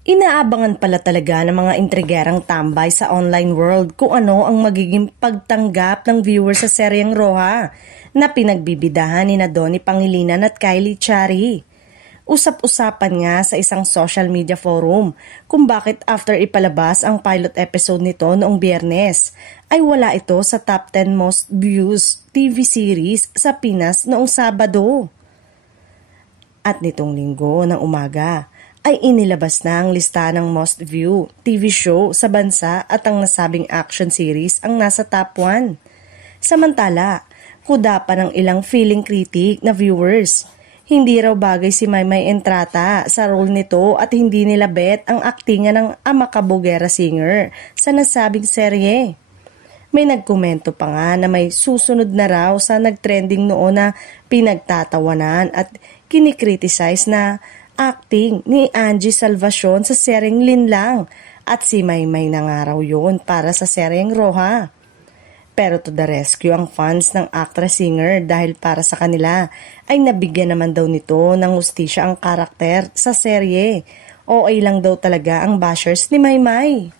Inaabangan pala talaga ng mga intrigerang tambay sa online world kung ano ang magiging pagtanggap ng viewers sa seryeng Roja na pinagbibidahan ni Donnie Pangilinan at Kylie Chari. Usap-usapan nga sa isang social media forum kung bakit after ipalabas ang pilot episode nito noong Biyernes ay wala ito sa top 10 most views TV series sa Pinas noong Sabado. At nitong linggo ng umaga ay inilabas na ang lista ng most view TV show sa bansa at ang nasabing action series ang nasa top 1. Samantala, kuda pa ng ilang feeling critic na viewers. Hindi raw bagay si Maymay Entrata sa role nito at hindi nila bet ang aktingan ng ama kabogera singer sa nasabing serye. May nagkomento pa nga na may susunod na raw sa nagtrending noon na pinagtatawanan at kinikriticize na acting ni Angie Salvacion sa seryeng Linlang at si Maymay na nga raw yun para sa seryeng Roja. Pero to the rescue ang fans ng actress-singer dahil para sa kanila ay nabigyan naman daw nito ng hustisya ang karakter sa serye. OA lang daw talaga ang bashers ni Maymay.